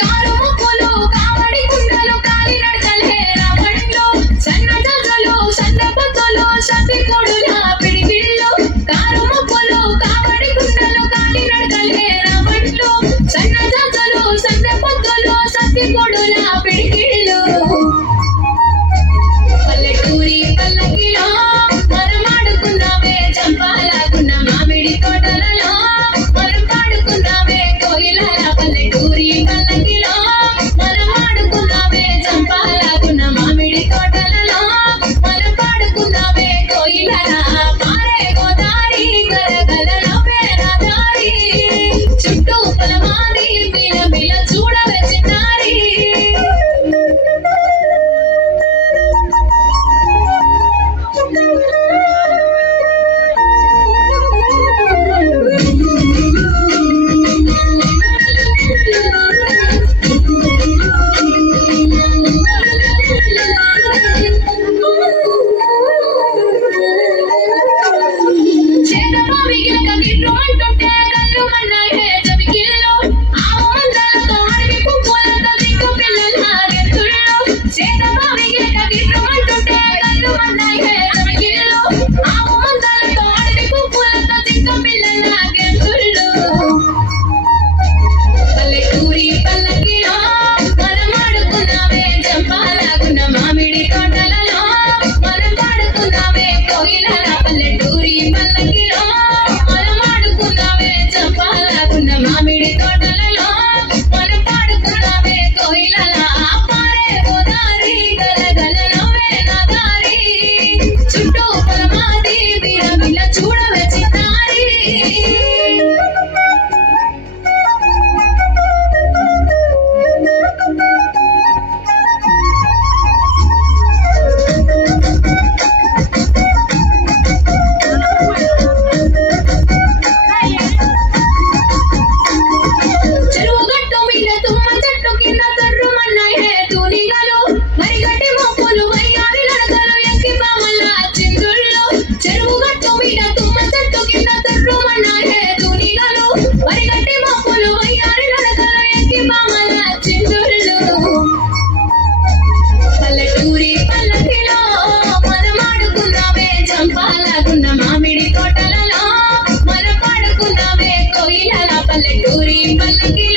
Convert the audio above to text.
car మొక్కులు కావడి కుండలు కాలి నడకలే రావణ్ణు సన్న జాజలు సన్న పొత్తులు సతి కొడుల పిడికిళ్ళు కారు మొక్కులు కావడి కుండలు కాలి నడకలే రావణ్ణు సన్న జాజలు సన్న పొత్తులు సతి కొడుల పిడికిళ్ళు పల్లెటూరి పల్లకిలో మనం ఆడుకున్నామే చంపాలాగున్న మామిడి తోటలలో మనం పాడుకున్నామే కోయిలల పల్లెటూరి పల్లకిలో మనం ఆడుకున్నామే చంపాలాగున్న మామిడి తోటలలో మనం పాడుకున్నామే కోయిలల పారే గోదారి గలగలలోనే నా దారి చుట్టూ పొలమారి మిల మిల చూడవే చిన్నారి పల్లెటూరి పల్లకిలో మనం ఆడుకున్నామే చంపాలాగున్న మామిడి తోటలలో మనం పాడుకున్నామే కోయిలల పల్లెటూరి పల్లకిలో మనం ఆడుకున్నామే చంపాలాగున్న మామిడి తోటలలో మనం పాడుకున్నామే కోయిలల పారే గోదారి గలగలలోనే నా దారి చుట్టూ పొలమాది విల చూడవే చిన్నారి చెరువు గట్టు మీద తుమ్మ చెట్టు కింద తర్రుమన్నాయే తూనిగలు మరిగట్టి మొక్కులు వయ్యారి నడకలు ఎక్కి పామల చిందుళ్ళు చెరువు గట్టు మీద తుమ్మ చెట్టు కింద తర్రుమన్నాయే తూనిగలు మరిగట్టి మొక్కులు వయ్యారి నడకలు ఎక్కి పామల చిందుళ్ళు పల్లెటూరి పల్లకిలో మనం ఆడుకున్నామే చంపాలాగున్న మామిడి తోటలలో మనం పాడుకున్నామే కోయిలల పల్లెటూరి పల్లకి